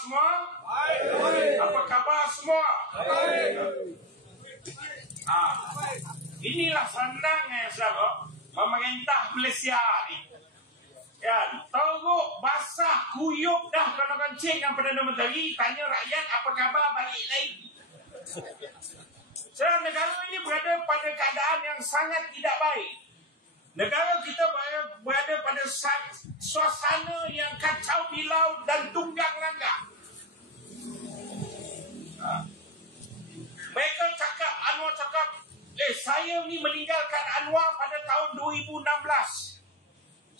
semua? Apa khabar semua? Inilah sandangnya saudara pemerintah Malaysia ni. Ya, teruk basah kuyup dah kalau kencing dengan Perdana Menteri, tanya rakyat apa khabar balik lagi. Sebab negara ini berada pada keadaan yang sangat tidak baik. Negara kita berada pada suasana yang kacau bilau dan tunggang langgang. Mereka cakap, Anwar cakap, saya ni meninggalkan Anwar pada tahun 2016.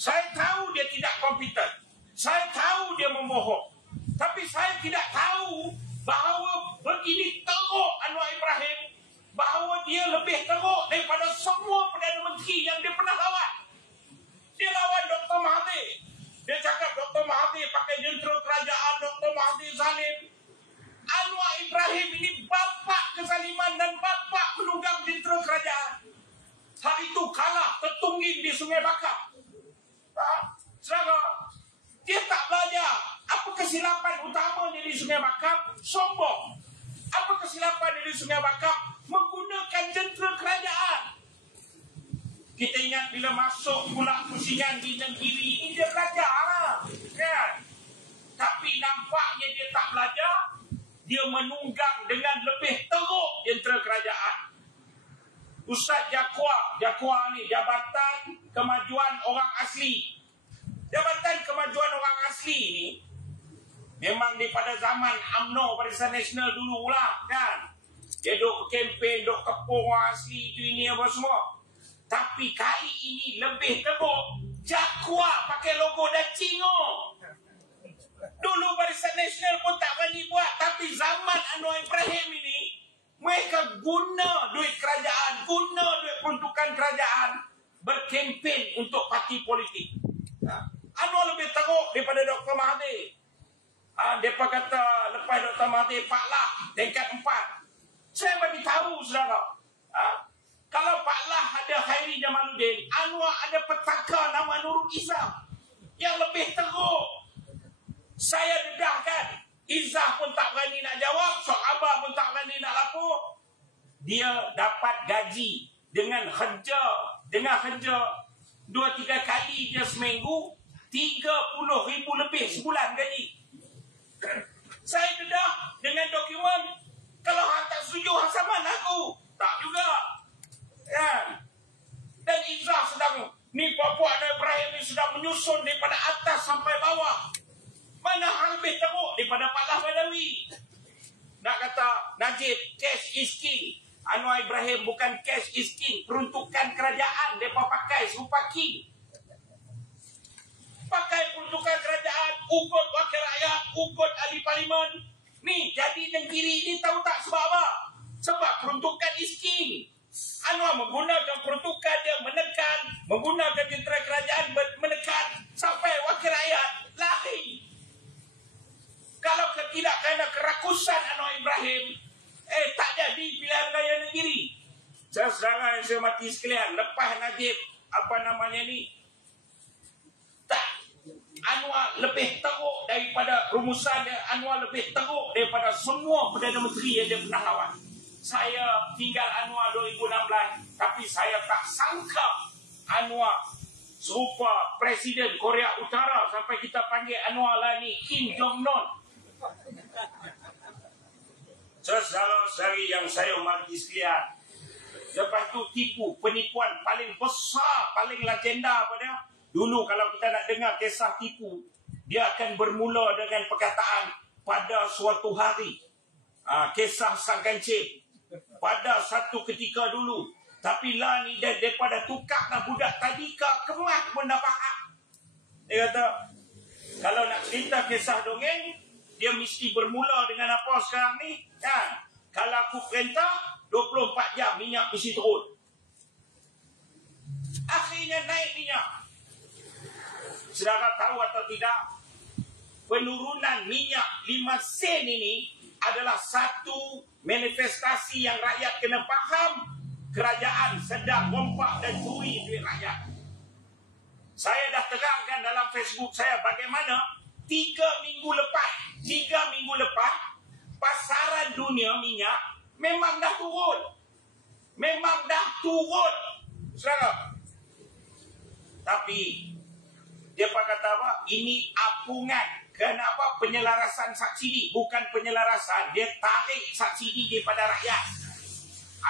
Saya tahu dia tidak kompeten. Saya tahu dia membohong. Tapi saya tidak tahu bahawa begini teruk Anwar Ibrahim, bahawa dia lebih teruk daripada semua Perdana Menteri yang dia pernah lawan. Dia lawan Dr. Mahathir. Dia cakap Dr. Mahathir pakai jentera kerajaan, Dr. Mahathir zalim. Anwar Ibrahim ini bapa kezaliman dan bapa penunggang jentera kerajaan. Hari itu kalah tertungging di Sungai Bakar. Saudara, dia tak belajar. Apa kesilapan utama dia di Sungai Bakar? Sombong. Apa kesilapan dia di Sungai Bakar? Menggunakan jentera kerajaan. Kita ingat bila masuk pula pusingan di negeri ini, dia belajar lah, kan? Tapi nampaknya dia tak belajar. Dia menunggang dengan lebih teruk jentera kerajaan. Ustaz Jakwa ni Jabatan Kemajuan Orang Asli. Jabatan Kemajuan Orang Asli ni memang daripada zaman UMNO Barisan Nasional dululah, kan. Dia duk kempen, duk kepung orang asli itu ini apa semua. Tapi kali ini lebih teruk. Jakwa pakai logo Dacingo. Dulu Barisan Nasional pun tak berani buat. Tapi zaman Anwar Ibrahim ini, mereka guna duit kerajaan, guna duit peruntukan kerajaan, berkempen untuk parti politik. Anwar lebih teruk daripada Dr. Mahathir. Mereka kata lepas Dr. Mahathir, Pak Lah tingkat 4. Saya bagi tahu saudara, kalau Pak Lah ada Khairi Jamaluddin, Anwar ada petaka nama Nurul Izzah yang lebih teruk. Saya dedahkan, Izzah pun tak berani nak jawab, Sohabah pun tak berani nak lapor. Dia dapat gaji dengan kerja 2-3 kali dia seminggu, 30,000 lebih sebulan gaji. Saya dedah dengan dokumen. Kalau hang tak setuju, hang saman aku. Tak juga, kan? Dan Izzah sedang, ni Puak Anwar Ibrahim ni sedang menyusun daripada atas sampai bawah. Mana hang lebih teruk daripada Pak Lah Badawi? Nak kata Najib, cash is king. Anwar Ibrahim bukan cash is king. Peruntukan kerajaan mereka pakai serupa king. Pakai peruntukan kerajaan, ugut wakil rakyat, ugut ahli parlimen. Ni jadi negeri ini tahu tak sebab apa? Sebab peruntukan is king. Anwar menggunakan peruntukan dia menekan, menggunakan jentera kerajaan menekan sampai wakil rakyat lari. Kalau tidak kerana kerakusan Anwar Ibrahim, tak jadi pilihan raya negeri. Saudara yang saya mati sekalian, lepas Najib Anwar lebih teruk daripada rumusan dia. Anwar lebih teruk daripada semua Perdana Menteri yang dia pernah lawan. Saya tinggal Anwar 2016, tapi saya tak sangka Anwar serupa Presiden Korea Utara sampai kita panggil Anwar lah ni Kim Jong-un. Saudara-saudari yang saya hormati sekalian, lepas tu tipu, penipuan paling besar, paling legenda pada dulu. Kalau kita nak dengar kisah tipu, dia akan bermula dengan perkataan pada suatu hari. Kisah sang kancing pada satu ketika dulu. Tapi lah ni daripada tukar lah budak tadika kemas pun dah faham. Dia kata kalau nak cerita kisah dongeng, dia mesti bermula dengan apa sekarang ni, kan? Kalau aku perintah 24 jam minyak mesti turun. Akhirnya naik minyak. Saudara tahu atau tidak, penurunan minyak 5 sen ini adalah satu manifestasi yang rakyat kena faham. Kerajaan sedang rompak dan curi duit rakyat. Saya dah terangkan dalam Facebook saya bagaimana 3 minggu dunia minyak memang dah turun. Memang dah turun. Saudara. Tapi dia kata apa? Ini apungan. Kenapa? Penyelarasan subsidi. Bukan penyelarasan. Dia tarik subsidi daripada rakyat.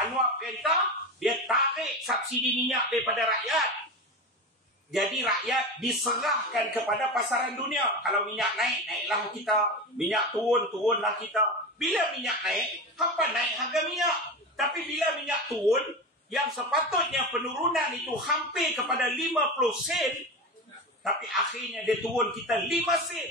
Anwar perintah, dia tarik subsidi minyak daripada rakyat. Jadi rakyat diserahkan kepada pasaran dunia. Kalau minyak naik, naiklah kita. Minyak turun, turunlah kita. Bila minyak naik, hampa naik harga minyak. Tapi bila minyak turun, yang sepatutnya penurunan itu hampir kepada 50 sen, tapi akhirnya dia turun kita 5 sen.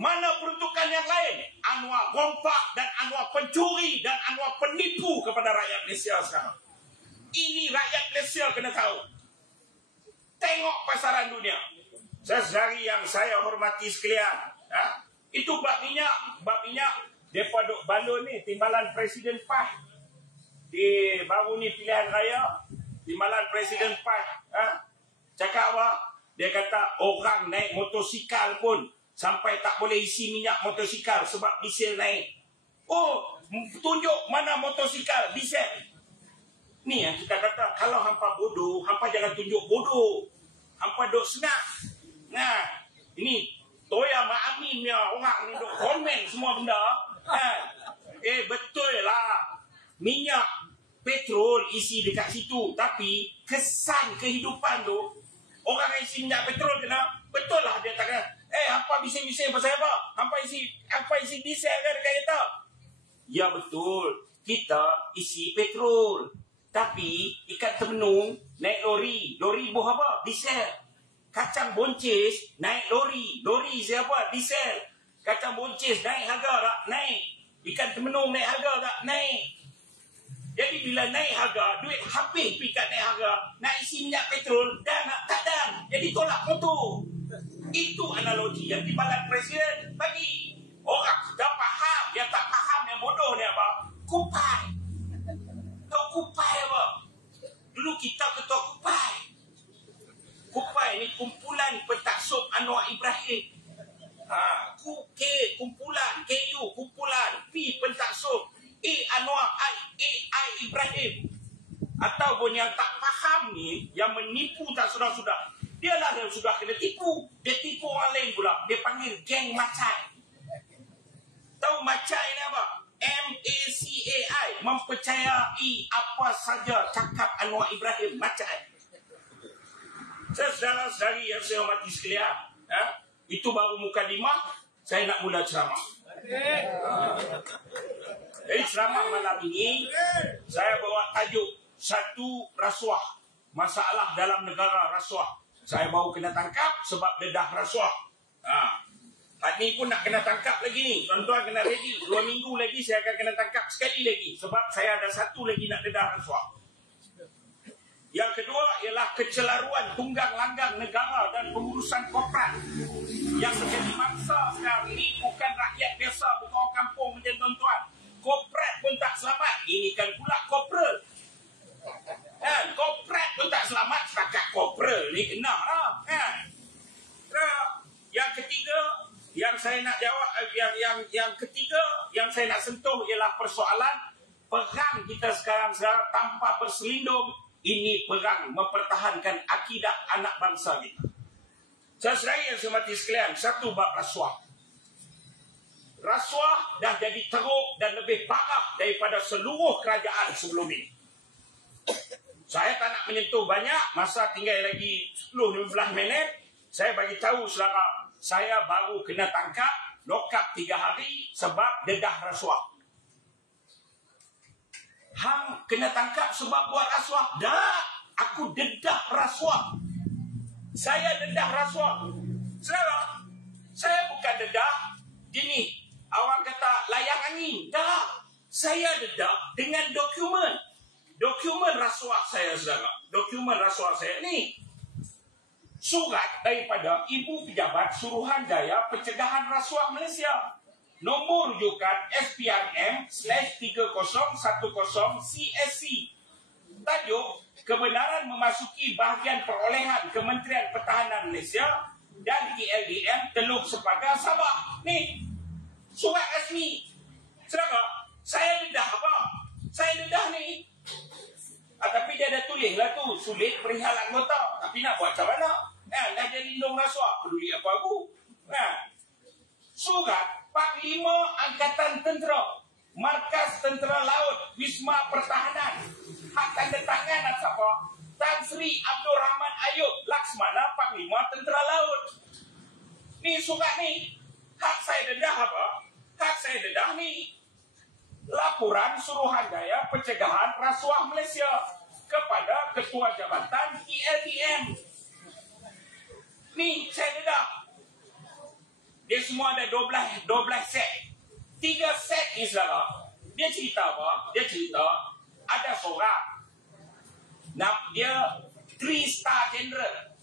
Mana peruntukan yang lain? Anwar rompak dan Anwar pencuri dan Anwar penipu kepada rakyat Malaysia sekarang. Ini rakyat Malaysia kena tahu. Tengok pasaran dunia. Saudari yang saya hormati sekalian, itu bab minyak. Mereka duk balon ni, timbalan Presiden PAS. Di baru ni pilihan raya, timbalan Presiden PAS. Cakap apa? Dia kata orang naik motosikal pun sampai tak boleh isi minyak motosikal sebab diesel naik. Oh, tunjuk mana motosikal diesel. Ni yang kita kata, kalau hampa bodoh, hampa jangan tunjuk bodoh. Hampa duk senang. Nah, ini Toya Mak Amin ya, orang ni duk komen semua benda. Betul lah. Minyak petrol isi dekat situ, tapi kesan kehidupan tu, orang isi minyak petrol kena, betul lah dia tak kena. Hampa bising-bising pasal apa? Hampa isi diesel ke dekat kita? Ya betul, kita isi petrol. Tapi ikan temenung naik lori buah apa? Diesel. Kacang boncis naik lori siapa? Diesel. Kacang boncis naik harga tak? Naik. Ikan temenung naik harga tak? Naik. Jadi bila naik harga, duit habis pikat naik harga, nak isi minyak petrol dan nak kadang. Jadi tolak motor. Itu analogi yang timbalan Presiden bagi. Orang dah faham, yang tak faham, yang bodoh ni apa? Kupai. Tahu Kupai apa? Dulu kita ketua Kupai. Kupai ni kumpulan pentaksub Anwar Ibrahim. Kumpulan, KU, kumpulan, P pentaksub, A Anwar, I Ibrahim. Ataupun yang tak faham ni, yang menipu tak sudah-sudah, dialah yang sudah kena tipu. Dia tipu orang lain pula. Dia panggil geng macai. Tahu macai ni apa? MACAI, mempercayai apa saja cakap Anwar Ibrahim, macai. Saudara-saudari yang saya hormati sekalian, itu baru mukadimah, saya nak mula ceramah. Jadi ceramah malam ini, saya bawa tajuk satu rasuah, masalah dalam negara rasuah. Saya baru kena tangkap sebab dedah rasuah. Ni pun nak kena tangkap lagi ni. Tuan-tuan kena ready. 2 minggu lagi saya akan kena tangkap sekali lagi. Sebab saya ada satu lagi nak dedah rasuah. Yang kedua ialah kecelaruan tunggang langgang negara dan pengurusan korporat. Yang menjadi mangsa sekarang ini bukan rakyat biasa, bukan orang kampung macam tuan-tuan. Korporat pun tak selamat. Ini kan pula korporal. Korporat pun tak selamat, setakat korporal ni kena lah. Yang ketiga, yang saya nak jawab, yang ketiga yang saya nak sentuh ialah persoalan perang kita sekarang tanpa berselindung. Ini perang mempertahankan akidah anak bangsa kita. Saudara yang saya hormati sekalian, satu bab rasuah. Rasuah dah jadi teruk dan lebih parah daripada seluruh kerajaan sebelum ini. Saya tak nak menyentuh banyak, masa tinggal lagi 10-15 minit. Saya bagi tahu saudara, saya baru kena tangkap, lokap 3 hari sebab dedah rasuah. Hang kena tangkap sebab buat rasuah? Dah, aku dedah rasuah. Saya dedah rasuah. Saudara, saya bukan dedah gini, awak kata layang angin. Dah, saya dedah dengan dokumen. Dokumen rasuah saya, saudara. Dokumen rasuah saya ni surat daripada Ibu Pejabat Suruhanjaya Pencegahan Rasuah Malaysia. Nombor rujukan SPRM/3010CSC. Tajuk kebenaran memasuki bahagian perolehan Kementerian Pertahanan Malaysia dan KLDM Teluk Sepadan Sabah. Ni surat rasmi. Saudara, sulit perihal anggota. Tapi nak buat macam mana? Dah dia lindung rasuah. Peduli apa aku? Surat Panglima Angkatan Tentera, Markas Tentera Laut, Wisma Pertahanan. Hak tanda tangan siapa? Tan Sri Abdul Rahman Ayub, Laksmana Panglima Tentera Laut. Ni surat ni. Hak saya dedah apa? Hak saya dedah ni. Laporan Suruhanjaya Pencegahan Rasuah Malaysia kepada Ketua Jabatan TLDM. Ni saya dedah. Dia semua ada 12 set. 3 set ni saudara. Dia cerita apa? Dia cerita ada seorang. Dia 3-star general.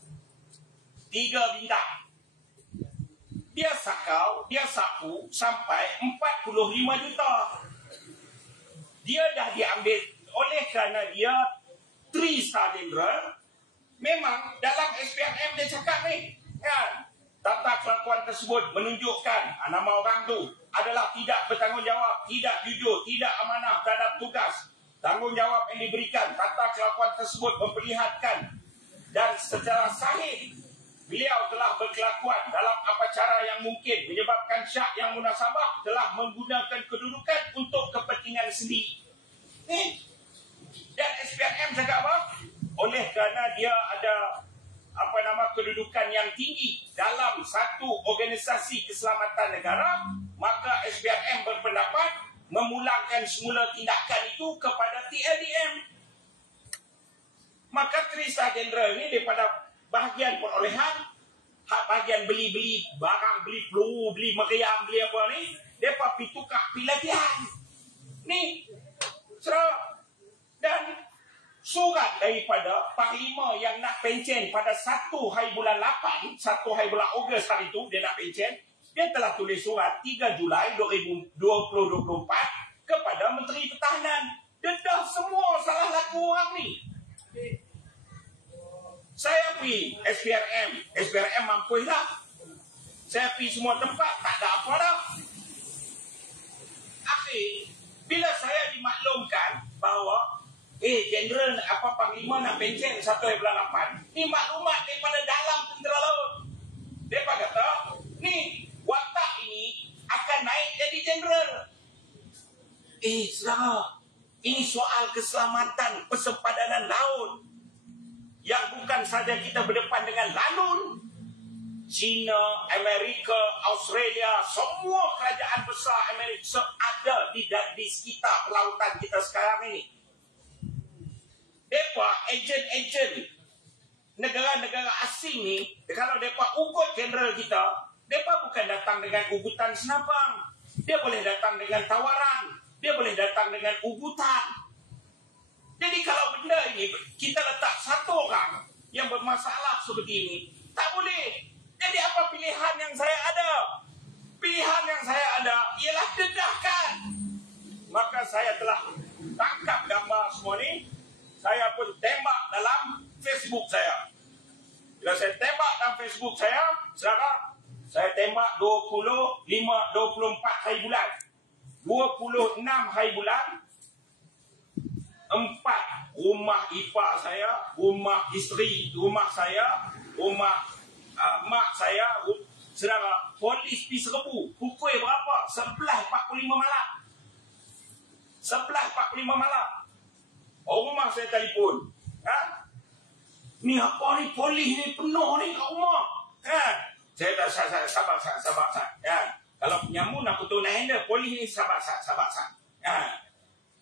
3 bintang. Dia sakau, dia sapu sampai 45 juta. Dia dah diambil oleh kerana dia 3-star general. Memang dalam SPRM dia cakap ni, kan? Tata kelakuan tersebut menunjukkan nama orang tu adalah tidak bertanggungjawab, tidak jujur, tidak amanah terhadap tugas. Tanggungjawab yang diberikan, tata kelakuan tersebut memperlihatkan dan secara sahih beliau telah berkelakuan dalam apa cara yang mungkin menyebabkan syak yang munasabah telah menggunakan kedudukan untuk kepentingan sendiri. Dan SPRM cakap apa? Oleh kerana dia ada kedudukan yang tinggi dalam satu organisasi keselamatan negara, maka SPRM berpendapat memulangkan semula tindakan itu kepada TLDM. Maka 3-star general ni daripada bahagian perolehan, hak bahagian beli-beli barang, beli peluru, beli meriam, beli apa ni, mereka pergi tukar pilatihan. Ni, serah. Dan surat daripada Panglima yang nak pencen pada 1 hari bulan 8, 1 hari bulan Ogos hari itu, dia nak pencen. Dia telah tulis surat 3 Julai 2024 kepada Menteri Pertahanan. Dedah semua salah laku orang ni. Saya pergi SPRM mampu dah. Saya pergi semua tempat, tak ada apa dah. Akhir, bila saya dimaklumkan bahawa Jeneral Panglima nak pencen 1 bulan 8, ni maklumat daripada dalam tentera laut. Dia kata, ni watak ini akan naik jadi jeneral. Saudara, ini soal keselamatan persempadanan laut yang bukan saja kita berdepan dengan lalun. China, Amerika, Australia, semua kerajaan besar Amerika ada di sekitar pelautan kita sekarang ini. Mereka ejen-ejen negara-negara asing ni, kalau mereka ugut jeneral kita, mereka bukan datang dengan ugutan senapang. Dia boleh datang dengan tawaran. Dia boleh datang dengan ugutan. Jadi kalau benda ini kita letak satu orang yang bermasalah seperti ini, tak boleh. Jadi apa pilihan yang saya ada? Pilihan yang saya ada ialah dedahkan. Maka saya telah tangkap gambar semua ni. Saya pun tembak dalam Facebook saya. Bila saya tembak dalam Facebook saya, saudara, saya tembak 24 hari bulan. 26 hari bulan, 4 rumah ipar saya, rumah isteri, rumah saya, rumah mak saya, saudara, polis pergi serbu. Pukul berapa? 11.45 malam. 11.45 malam. Rumah saya telefon. Ni apa ni, polis ni penuh ni kat rumah. Saya tak sabar. Kalau penyamun aku tu nak handle, polis ni sabar.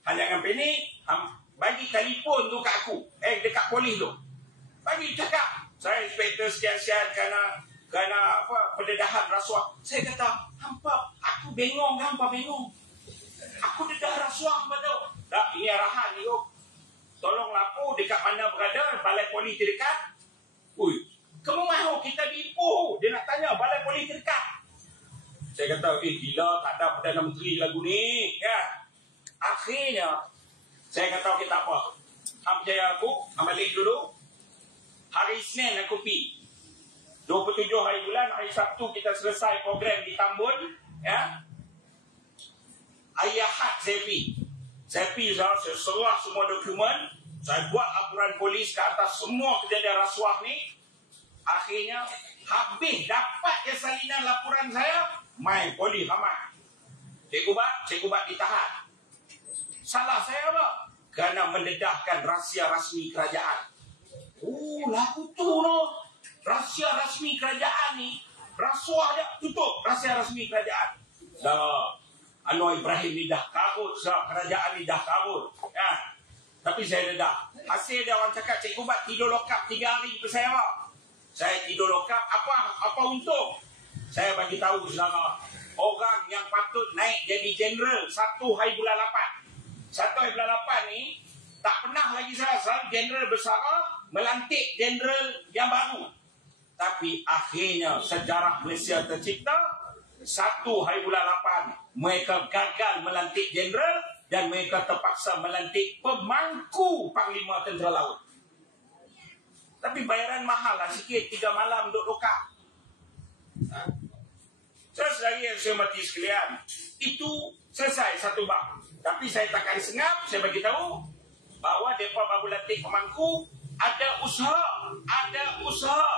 Jangan panik, bagi telefon tu kat aku. Dekat polis tu. Bagi cakap, saya inspektor sekian-sekian kerana pendedahan rasuah. Saya kata, aku bengong. Aku dedah rasuah betul. Tak, ini arahan ni tu. Tolong lapor dekat mana berada balai polis terdekat. Kamu mahu kita diipu? Dia nak tanya balai polis terdekat. Saya kata, gila, tak ada Perdana Menteri lagu ni. Akhirnya, saya kata, tak apa. Percaya aku, balik dulu. Hari Isnin aku pergi. 27 hari bulan, hari Sabtu kita selesai program di Tambun. Hari Ahad saya pergi. Saya serah semua dokumen, Saya buat laporan polis ke atas semua kejadian rasuah ni. Akhirnya habis dapat je salinan laporan saya, mai polis hamat. Cikgu Bat ditahan. Salah saya apa? Kerana mendedahkan rahsia rasmi kerajaan. Oh, lagu tu no. Rahsia rasmi kerajaan ni, rasuah dia tutup rahsia rasmi kerajaan. Dah Anwar Ibrahim ni dah karut, kerajaan ni dah karut. Ya. Tapi saya dedah. Hasil dia orang cakap, Cikgu Bat tidur lokap 3 hari ke saya apa? Saya tidur lokap, apa untung? Saya bagi tahu saudara, orang yang patut naik jadi jeneral 1 hari bulan 8. 1 hari bulan 8 ni, tak pernah lagi saya rasa jeneral bersara melantik jeneral yang baru. Tapi akhirnya sejarah Malaysia tercipta, 1 hari bulan 8, mereka gagal melantik jeneral dan mereka terpaksa melantik pemangku Panglima Tentera Laut. Tapi bayaran mahal lah sikit, 3 malam duduk lokap. Selagi yang saya mati sekalian, itu selesai satu bab. Tapi saya takkan sengap, saya bagi tahu bahawa mereka baru lantik pemangku, ada usaha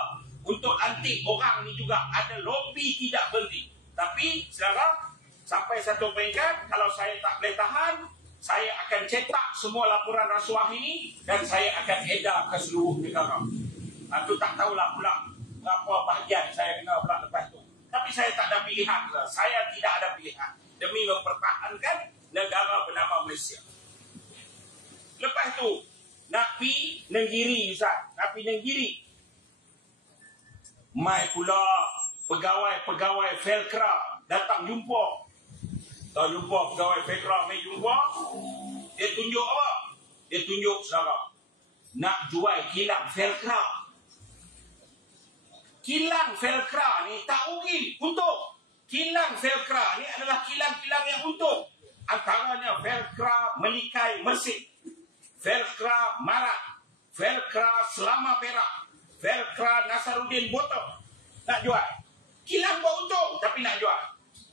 untuk lantik orang ni juga, ada lobby tidak berhenti. Tapi saudara, sampai satu peringkat, kalau saya tak boleh tahan, saya akan cetak semua laporan rasuah ini dan saya akan edar ke seluruh negara. Itu tak tahulah pula berapa bahagian saya kena pula lepas tu. Tapi saya tak ada pilihan. Saya tidak ada pilihan demi mempertahankan negara bernama Malaysia. Lepas tu, nak pi Nenggiri, Ustaz. Nak pi Nenggiri. Mai pula pegawai-pegawai Felcra datang jumpa. Tahu jumpa pegawai Felcra mai jumpa. Dia tunjuk apa? Dia tunjuk saudara. Nak jual kilang Felcra. Kilang Felcra ni tak rugi, untung. Kilang Felcra ni adalah kilang-kilang yang untung. Antaranya Felcra Melikai Mersik, Felcra Marat, Felcra Selama Perak, Felcra Nasaruddin Botok. Nak jual. Kilang buat untung tapi nak jual.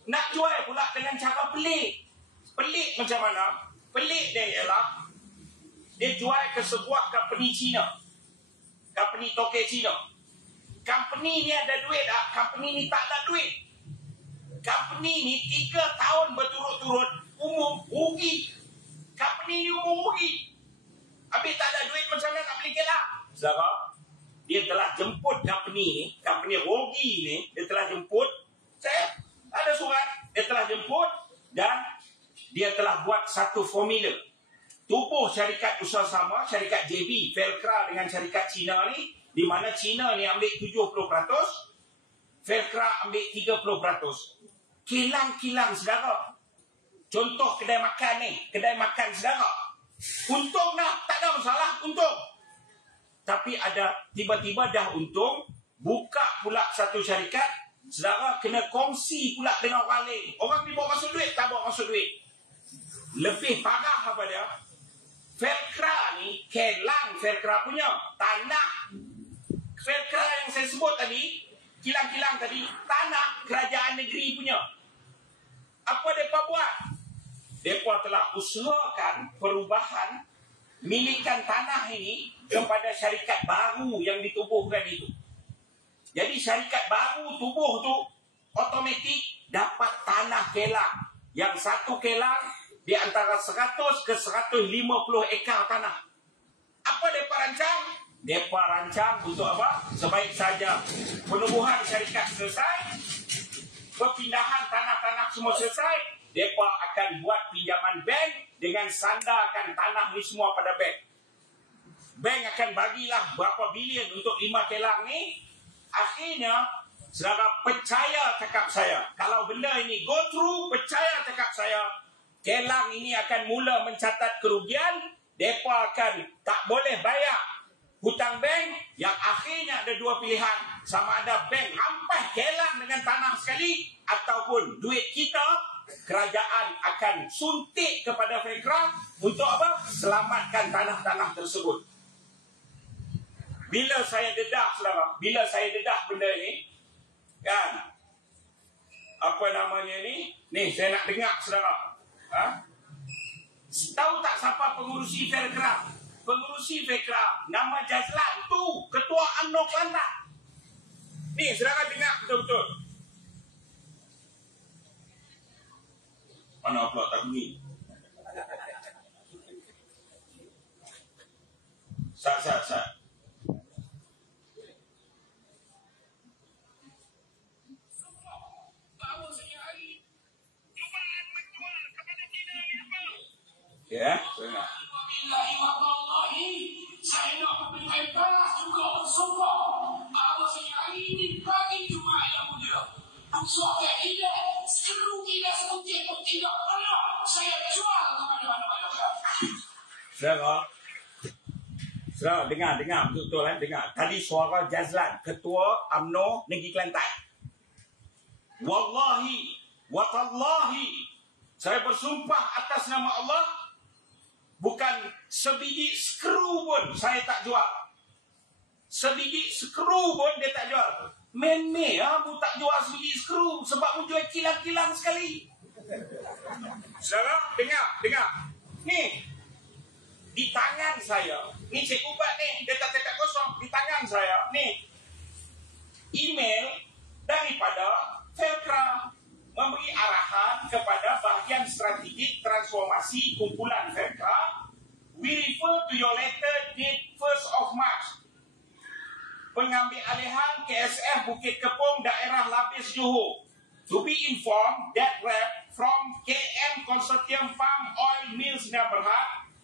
Nak jual pula dengan cara pelik. Pelik macam mana? Pelik dia ialah dia jual ke sebuah company Cina. Company toke Cina. Company ni ada duit tak? Company ni tak ada duit. Company ni 3 tahun berturut-turut umum rugi. Company ni umum rugi. Habis tak ada duit macam mana nak beli kilang? Saudara, dia telah jemput company ni, company rugi ni, dia telah jemput. Saya ada surat, dia telah jemput dan dia telah buat satu formula. Tubuh syarikat usaha sama, syarikat JB, Felcra dengan syarikat Cina ni, di mana Cina ni ambil 70%, Felcra ambil 30%. Kilang-kilang saudara. Contoh kedai makan ni, kedai makan saudara. Untung dah, tak ada masalah, untung. Tapi ada tiba-tiba dah untung, buka pula satu syarikat, saudara kena kongsi pula dengan orang lain. Orang ni bawa masuk duit, tak bawa masuk duit. Lebih parah apa dia? Felcra ni, kilang Felcra punya, tanah Felcra yang saya sebut tadi, kilang-kilang tadi, tanah kerajaan negeri punya. Apa mereka buat? Mereka telah usahakan perubahan milikan tanah ini kepada syarikat baru yang ditubuhkan itu. Jadi syarikat baru tubuh tu otomatik dapat tanah kelang. Yang satu kelang di antara 100 ke 150 ekar tanah. Apa mereka rancang? Mereka rancang untuk apa? Sebaik saja penubuhan syarikat selesai, perpindahan tanah-tanah semua selesai, mereka akan buat pinjaman bank dengan sandarkan tanah ni semua pada bank. Bank akan bagilah berapa bilion untuk 5 kelang ni. Akhirnya, saudara percaya cakap saya. Kalau benda ini go through, percaya cakap saya, kelang ini akan mula mencatat kerugian. Mereka akan tak boleh bayar hutang bank. Yang akhirnya ada 2 pilihan. Sama ada bank hampas kelang dengan tanah sekali, ataupun duit kita, kerajaan akan suntik kepada Felcra untuk apa? Selamatkan tanah-tanah tersebut. Bila saya dedah, saudara, bila saya dedah benda ni, kan, apa namanya ni, saya nak dengar, saudara. Tahu tak siapa pengurusi Felcra? pengurusi Fekra, nama Jazlan tu ketua UMNO Kelantan. Ni saudara dengar betul-betul. Mana pula tak bunyi? Sat. Ya, benar. Saya nak berperas juga bersumpah bahawa saya hari ini bagi Jumaat yang mulia. Suara ini, seluruh ini seperti yang tidak pernah saya jual kepada mana-mana. Saudara, dengar betul-betul dengar. Tadi suara Jazlan, Ketua UMNO Negeri Kelantan. Wallahi, watallahi, saya bersumpah atas nama Allah, bukan sebiji skru pun saya tak jual. Sebiji skru pun dia tak jual. Men-me mu tak jual sebiji skru sebab mu jual kilang-kilang sekali. Saudara, dengar. Ni di tangan saya, ni Cik Ubat ni, dia tak kosong. Di tangan saya, ni email daripada Fekra memberi arahan kepada bahagian strategik transformasi kumpulan Fekra. We refer to your letter date 1st of March. Pengambil alihan KSF Bukit Kepong daerah Lapis Johor. To be informed that rep from KM Consortium Palm Oil Mills Sdn Bhd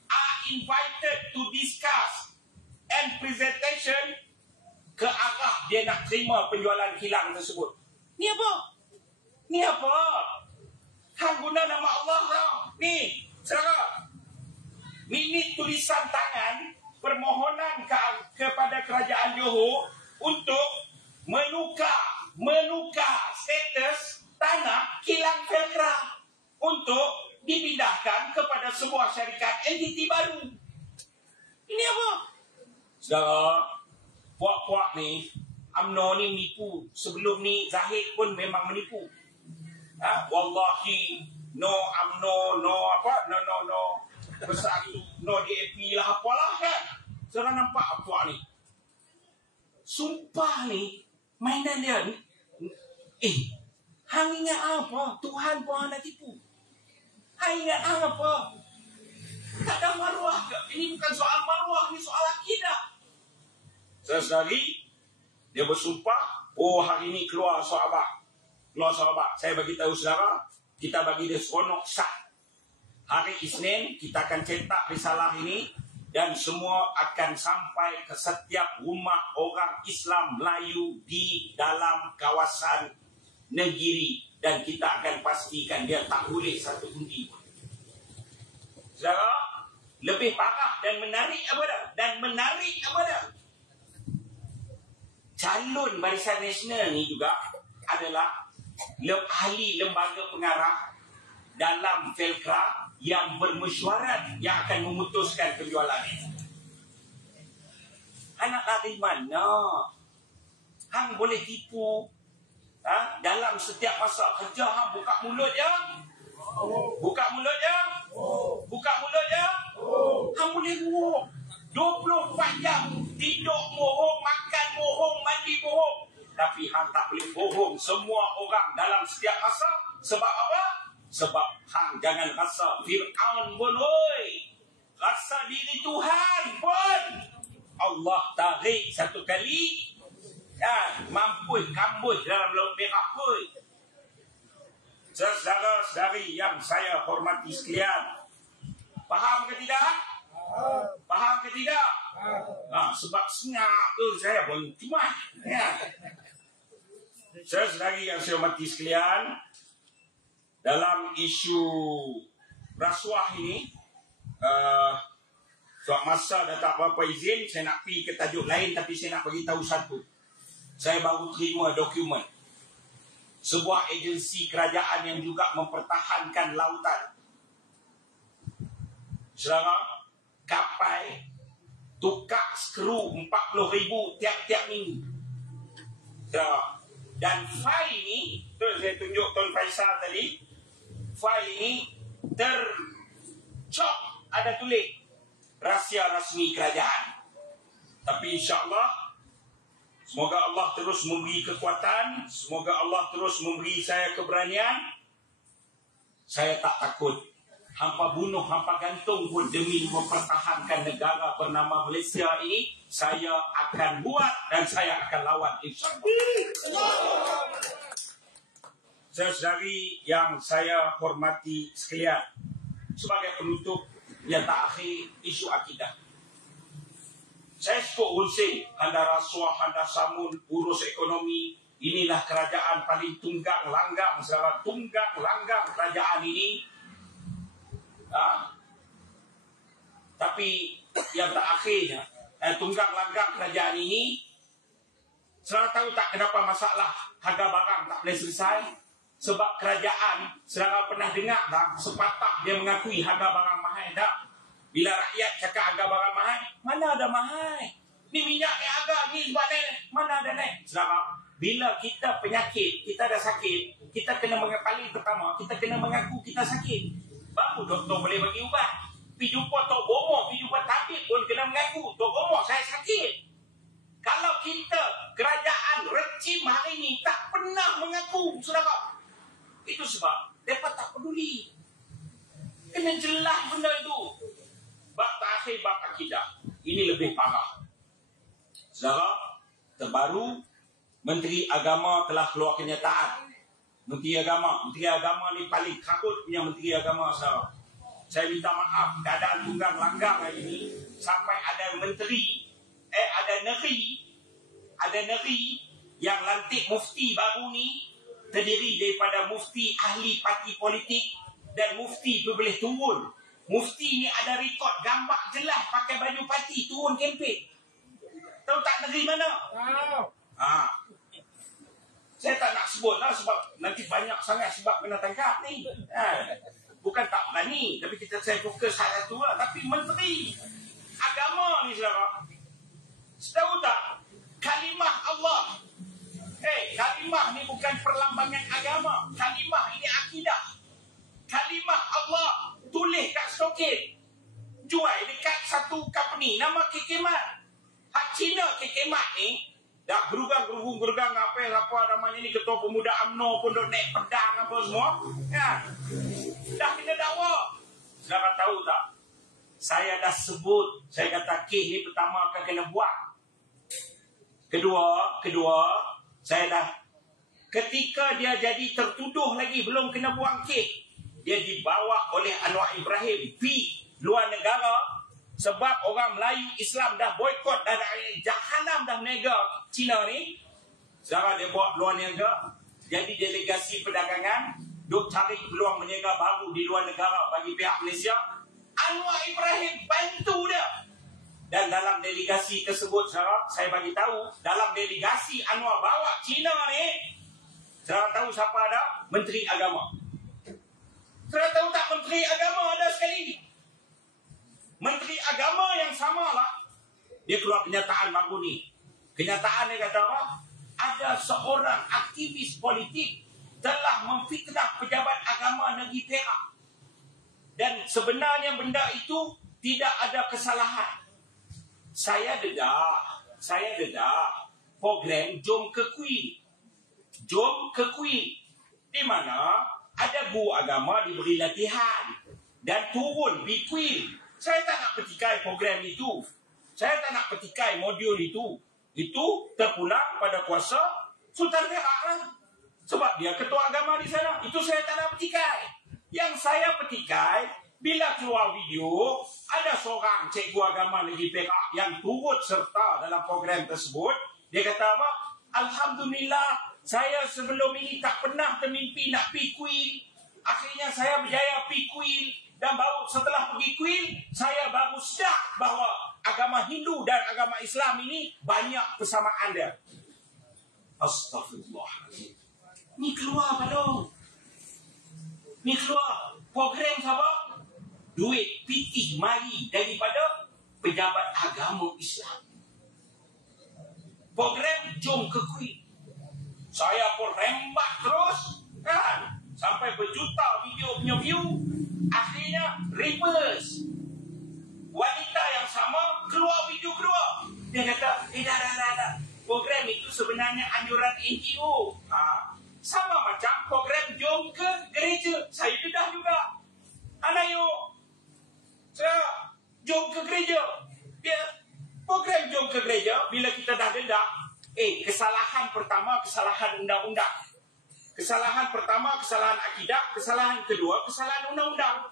are invited to discuss and presentation ke arah dia nak terima penjualan kilang tersebut. Ni apa? Hang guna nama Allah tau. Ni, saudara. Minit tulisan tangan permohonan kepada Kerajaan Johor untuk menukar status tanah kilang Fekra untuk dipindahkan kepada sebuah syarikat entiti baru. Ini apa? Saudara, puak-puak ni, UMNO ni menipu. Sebelum ni Zahid pun memang menipu. Wallahi, no UMNO, no. Besar itu, no DAP lah apalah kan. Saudara nampak apa ni? Sumpah ni, mainan dia ni. Hang ingat apa? Tuhan pun nak tipu. Hang ingat apa? Tak ada maruah ke? Ini bukan soal maruah, ini soal akidah. Sesekali, dia bersumpah, hari ini keluar sahabat. Saya bagi tahu saudara, kita bagi dia seronok sah. Hari Isnin kita akan cetak risalah ini dan semua akan sampai ke setiap rumah orang Islam Melayu di dalam kawasan negeri dan kita akan pastikan dia tak boleh satu undi. Saudara, lebih parah dan menarik apa dah? Calon Barisan Nasional ni juga adalah ahli lembaga pengarah dalam Fekra yang bermesyuarat yang akan memutuskan penjualan ini. Anak dari mana? Hang boleh tipu dalam setiap masa kerja. Hang buka mulut je. Hang boleh bohong 24 jam. Tidur bohong, makan bohong, mandi bohong. Tapi hang tak boleh bohong semua orang dalam setiap masa. Sebab apa? Sebab hang jangan rasa Fir'aun pun, rasa diri Tuhan pun Allah tarik satu kali mampus kambus dalam laut merah pun. Saudara-saudari yang saya hormati sekalian, faham ke tidak? Sebab senyap tu saya pun cuma saudara-saudari yang saya hormati sekalian, dalam isu rasuah ini, suatu masa dah tak berapa izin, saya nak pergi ke tajuk lain, tapi saya nak bagi tahu satu. Saya baru terima dokumen sebuah agensi kerajaan yang juga mempertahankan lautan. Saudara, kapal tukar skru 40,000 tiap-tiap minggu. Saudara, dan fail ini, tu saya tunjuk Tuan Faisal tadi, fail ini tercop ada tulis rahsia rasmi kerajaan. Tapi insya-Allah, semoga Allah terus memberi kekuatan, semoga Allah terus memberi saya keberanian. Saya tak takut. Hampa bunuh, hampa gantung pun demi mempertahankan negara bernama Malaysia ini, saya akan buat dan saya akan lawan, insya-Allah. Saudari yang saya hormati sekalian, sebagai penutup yang tak akhir, isu akidah. Saya sebut unsur anda rasuah, anda samun, urus ekonomi. Inilah kerajaan paling tunggang langgang, saudara. Tunggang langgang kerajaan ini. Tapi yang tak akhirnya, tunggang langgang kerajaan ini, saudara tahu tak kenapa masalah harga barang tak boleh selesai? Sebab kerajaan, saudara pernah dengar tak, sepatah dia mengakui harga barang mahal tak? Bila rakyat cakap harga barang mahal, mana ada mahal? Ni minyak ni harga ni sebab ni, mana ada naik? Saudara, bila kita penyakit, kita ada sakit, kita kena paling pertama, kita kena mengaku kita sakit. Baru doktor boleh bagi ubat. Pergi jumpa Tok Bomo, pergi jumpa tabib pun kena mengaku, Tok Bomo saya sakit. Kalau kita, kerajaan rejim hari ni tak pernah mengaku, saudara. Itu sebab mereka tak peduli. Kena jelas benda itu. Bab terakhir, bab akidah. Ini lebih parah. Saudara, terbaru Menteri Agama telah keluar kenyataan. Menteri Agama ni paling takut punya Menteri Agama, saudara. Saya minta maaf, keadaan tunggang langgang hari ini sampai ada menteri, ada negeri yang lantik mufti baru ni terdiri daripada mufti ahli parti politik dan mufti tu boleh turun. Mufti ni ada rekod gambar jelas pakai baju parti turun kempen. Tahu tak negeri mana? Saya tak nak sebut lah sebab nanti banyak sangat sebab kena tangkap ni. Bukan tak berani, tapi saya fokus hal satu lah. Tapi Menteri Agama ni, saudara, tahu tak? Kalimah Allah. Kalimah ni bukan perlambangan agama. Kalimah ini akidah. Kalimah Allah tulis kat stokin. Jual dekat satu company nama Kekemat. Hak Cina Kekemat ni dah gerugang apa namanya ni, ketua pemuda UMNO pun dah naik pedang apa semua. Dah kena dakwa. Saudara tahu tak? Saya dah sebut, saya kata kes ni pertama akan kena buat. Kedua, saya dah, ketika dia jadi tertuduh lagi belum kena buang kes, dia dibawa oleh Anwar Ibrahim pergi luar negara sebab orang Melayu Islam dah boikot, dah jahanam dah menega Cina ni. Sekarang dia buat luar negara, jadi delegasi perdagangan, duk cari peluang berniaga baru di luar negara bagi pihak Malaysia. Anwar Ibrahim bantu dia. Dan dalam delegasi tersebut, saya bagi tahu, dalam delegasi Anwar bawa Cina ni, saya tahu siapa ada? Menteri Agama. Saya tahu tak Menteri Agama ada sekali? Menteri Agama yang samalah, dia keluar kenyataan baru ni. Kenyataan dia kata apa? Ada seorang aktivis politik telah memfitnah pejabat agama negeri Perak. Dan sebenarnya benda itu tidak ada kesalahan. Saya dedah program Jom ke Queen. Di mana ada guru agama diberi latihan dan turun di Queen. Saya tak nak petikai program itu. Saya tak nak petikai modul itu. Itu terpulang pada kuasa Sultan Perak lah. Sebab dia ketua agama di sana. Itu saya tak nak petikai. Yang saya petikai, bila keluar video, ada seorang cikgu agama negeri Perak yang turut serta dalam program tersebut. Dia kata apa? Alhamdulillah, saya sebelum ini tak pernah termimpi nak pergi Kuil. Akhirnya saya berjaya pergi Kuil. Dan baru setelah pergi Kuil, saya baru sedar bahawa agama Hindu dan agama Islam ini banyak persamaan dia. Astaghfirullahaladzim. Ni keluar belum? Ni keluar. Program siapa? Duit pitih mari daripada pejabat agama Islam. Program Jom ke Kuil. Saya pun rembat terus, kan? Sampai berjuta video punya view. Akhirnya reverse. Wanita yang Keluar video kedua. Dia kata, dah. Program itu sebenarnya anjuran NGO. Sama macam program jom ke gereja. Saya dedah juga. Anak yuk. Saya jom ke gereja. Dia program jom ke gereja, bila kita dah dedah, kesalahan pertama, kesalahan undang-undang. Kesalahan pertama, kesalahan akidah. Kesalahan kedua, kesalahan undang-undang.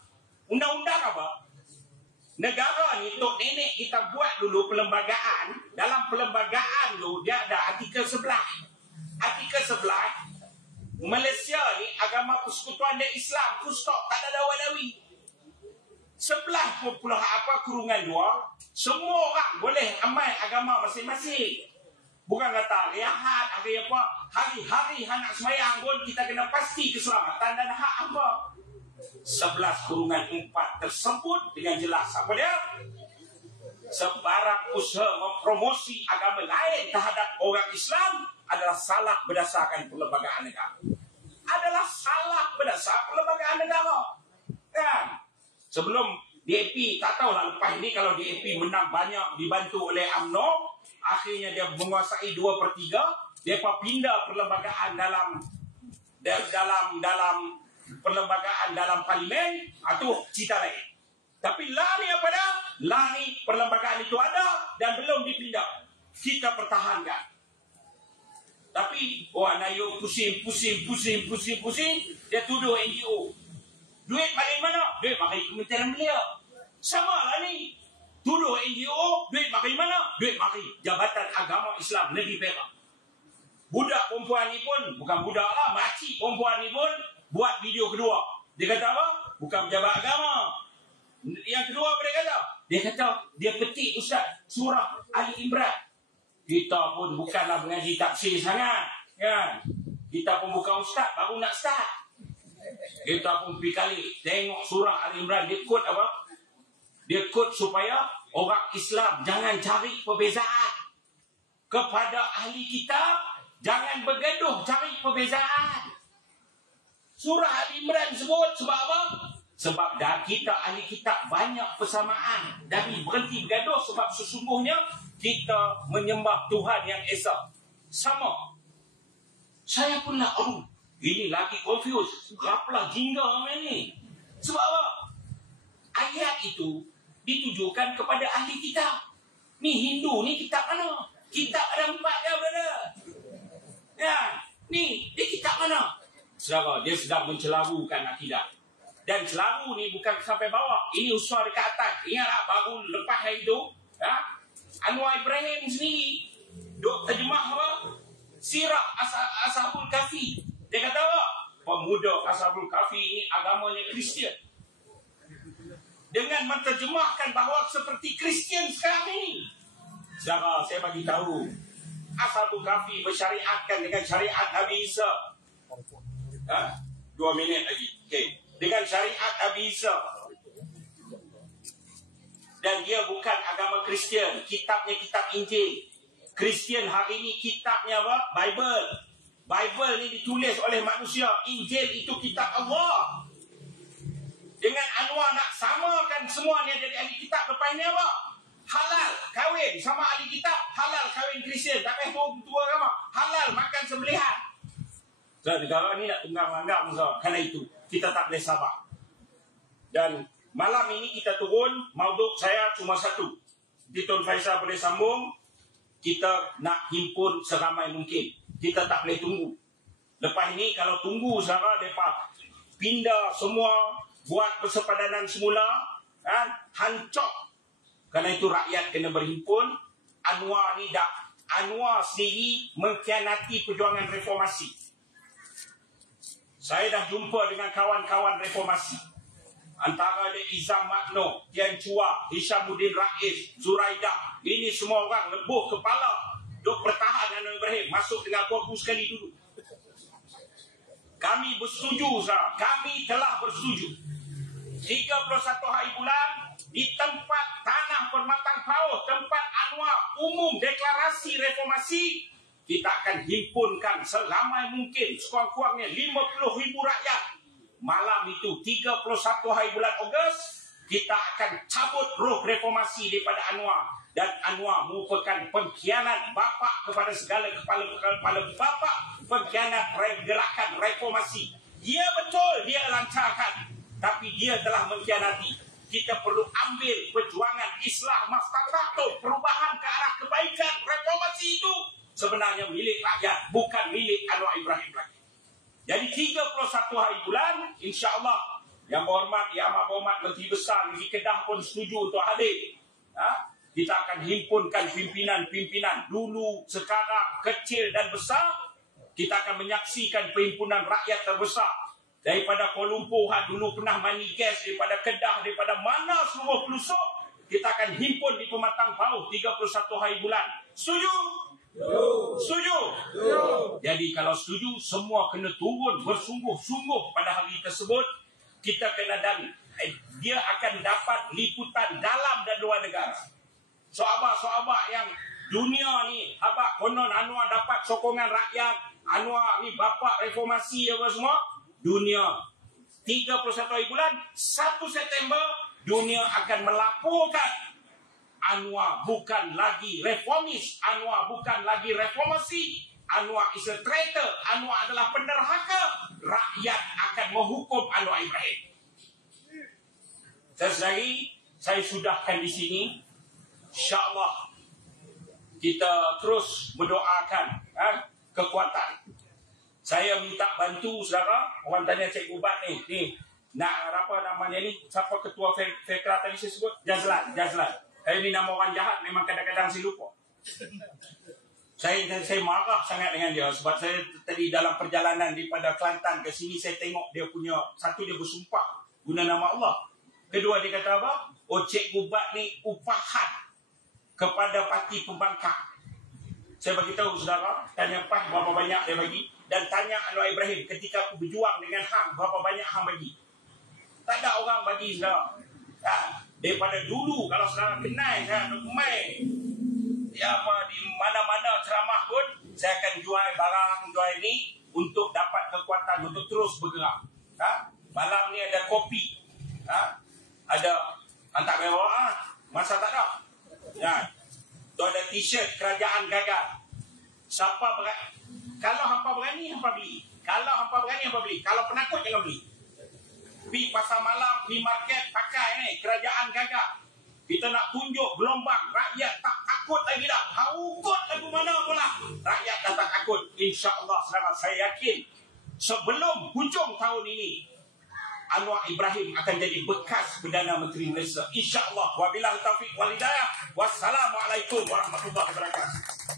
Undang-undang apa? Negara ni, tok nenek kita buat dulu perlembagaan. Dalam perlembagaan tu, dia ada artikel 11. Artikel 11, Malaysia ni agama persekutuan dan Islam. Full stop, tak ada dawa-dawi. 11 kurungan 2, semua orang boleh amal agama masing-masing. Bukan kata lihat hari apa, hari-hari nak semayang pun kita kena pasti keselamatan dan hak apa. 11/4 tersebut dengan jelas apa dia? Sebarang usaha mempromosi agama lain terhadap orang Islam adalah salah berdasarkan perlembagaan negara. Adalah salah berdasar perlembagaan negara. Kan? Sebelum DAP, tak tahulah lepas ini kalau DAP menang banyak dibantu oleh UMNO, akhirnya dia menguasai 2/3, dia pindah perlembagaan dalam perlembagaan dalam parlimen, itu cerita lain. Tapi lari apa dah? Lari perlembagaan itu ada dan belum dipindah. Kita pertahankan. Tapi anak you pusing, dia tuduh NGO. Duit bagi mana? Duit bagi Kementerian Belia. Sama lah ni. Tuduh NGO, duit bagi mana? Duit bagi Jabatan Agama Islam Negeri Perak. Budak perempuan ni pun, bukan budak lah, makcik perempuan ni pun buat video kedua. Dia kata apa? Bukan pejabat agama. Yang kedua apa dia kata? Dia kata, dia petik Ustaz surah Ali Imran. Kita pun bukanlah mengaji tafsir sangat, kan? Kita pun bukan ustaz, baru nak start. Kita pun pergi kali tengok surah Ali Imran. Dia kod apa? Dia kod supaya orang Islam jangan cari perbezaan. Kepada ahli kitab, jangan bergaduh cari perbezaan. Surah Ali Imran sebut sebab apa? Sebab dah kita ahli kitab banyak persamaan. Tapi berhenti bergaduh sebab sesungguhnya kita menyembah Tuhan yang Esa. Sama. Saya pun nak, ini lagi confused. Apalah jingga ni. Sebab apa? Ayat itu ditujukan kepada ahli kitab. Ni Hindu ni kitab mana? Kitab ada 4 ya, brother. Ya, ni dia kitab mana? Saudara, dia sedang mencelarukan akidah. Dan celaru ni bukan sampai bawah. Ini usaha dekat atas. Ingatlah baru lepas hari itu, Anwar Ibrahim sendiri duk terjemah apa? Sirah Ashabul Kahfi. Dia kata apa? Pemuda Ashabul Kahfi ini agamanya Kristian. Dengan menterjemahkan bahawa seperti Kristian sekarang ini. Saudara, saya bagi tahu, Ashabul Kahfi bersyariatkan dengan syariat Nabi Isa. 2 minit lagi. Okay. Dengan syariat Nabi Isa. Dan dia bukan agama Kristian. Kitabnya kitab Injil. Kristian hari ini kitabnya apa? Bible. Bible ni ditulis oleh manusia. Injil itu kitab Allah. Dengan Anwar nak samakan semua dia jadi ahli kitab. Lepas ni apa? Halal kahwin sama ahli kitab. Halal kahwin Kristian. Tak payah tua agama. Halal makan sembelihan. So, negara ni nak tunggang langgam. Kerana itu kita tak boleh sabar. Dan malam ini kita turun. Mauduk saya cuma satu. Tun Faisal boleh sambung. Kita nak himpun seramai mungkin. Kita tak boleh tunggu. Lepas ini kalau tunggu saudara, mereka pindah semua, buat persepadanan semula, hancur. Kerana itu rakyat kena berhimpun. Anwar ni dah, Anwar sendiri mengkhianati perjuangan reformasi. Saya dah jumpa dengan kawan-kawan reformasi. Antara dia Izam Makno, Tian Chua, Hishamuddin Rais, Zuraidah. Ini semua orang lebuh kepala. Duk pertahan Anwar Ibrahim. Masuk dengan aku sekali dulu. Kami bersetuju, sah. Kami telah bersetuju. 31 hari bulan, di tempat tanah Permatang Paus, tempat Anwar umum deklarasi reformasi, kita akan himpunkan seramai mungkin, sekurang-kurangnya 50,000 rakyat. Malam itu 31 hari bulan Ogos, kita akan cabut roh reformasi daripada Anwar. Dan Anwar merupakan pengkhianat bapa kepada segala kepala-kepala bapa, pengkhianat gerakan reformasi. Ya betul dia lancarkan, tapi dia telah mengkhianati. Kita perlu ambil perjuangan Islah Mastata'tum, perubahan ke arah kebaikan. Reformasi itu sebenarnya milik rakyat, bukan milik Anwar Ibrahim lagi. Jadi 31 hari bulan, insya-Allah Yang amat berhormat Menteri Besar Negeri Kedah pun setuju untuk hadir. Kita akan himpunkan pimpinan-pimpinan dulu, sekarang, kecil dan besar. Kita akan menyaksikan perhimpunan rakyat terbesar daripada Kuala Lumpur, dulu pernah mani gas, daripada Kedah, daripada mana seluruh pelosok. Kita akan himpun di Pematang Pauh 31 hari bulan. Setuju? Setuju? Jadi kalau setuju, semua kena turun bersungguh-sungguh pada hari tersebut. Kita kena, dan dia akan dapat liputan dalam dan luar negara. Sahabat-sahabat yang dunia ni, abang konon Anwar dapat sokongan rakyat, Anwar ni bapa reformasi apa semua. Dunia 31 hari bulan, 1 September dunia akan melaporkan Anwar bukan lagi reformis, Anwar bukan lagi reformasi, Anwar is a traitor, Anwar adalah penerhaka. Rakyat akan menghukum Anwar Ibrahim. Saya sudahkan di sini. InsyaAllah kita terus mendoakan kekuatan. Saya minta bantu saudara. Orang tanya Cikgu Bat ni nak apa namanya ni, siapa ketua Fekra tadi saya sebut? Jazlan. Ini nama orang jahat, memang kadang-kadang saya lupa. Saya marah sangat dengan dia sebab saya tadi dalam perjalanan daripada Kelantan ke sini, saya tengok dia punya, satu dia bersumpah guna nama Allah. Kedua dia kata apa? Oh, Cikgu Bat ni upahan kepada parti pembangkang. Saya bagi tahu saudara, tanya PAS berapa banyak dia bagi, dan tanya Anwar Ibrahim ketika aku berjuang dengan hang, berapa banyak hang bagi. Tak ada orang bagi saudara. Daripada dulu kalau saudara kenal saya main di mana-mana ceramah pun, saya akan jual barang, jual ini untuk dapat kekuatan untuk terus bergerak. Malam ni ada kopi, ada hantar mewah, masa tak ada. Tu ada t-shirt kerajaan gagal. Siapa berani? Kalau hampa berani, hampa beli. Kalau hampa berani, hampa beli. Kalau penakut, jangan beli. Pergi pasar malam, pergi market, pakai ni kerajaan gagal. Kita nak tunjuk gelombang, rakyat tak takut lagi dah. Haukut lagu mana pula, rakyat dah tak takut. InsyaAllah saudara, saya yakin sebelum hujung tahun ini Anwar Ibrahim akan jadi bekas Perdana Menteri Malaysia. InsyaAllah. Wabillahi taufiq wal hidayah. Wassalamualaikum warahmatullahi wabarakatuh.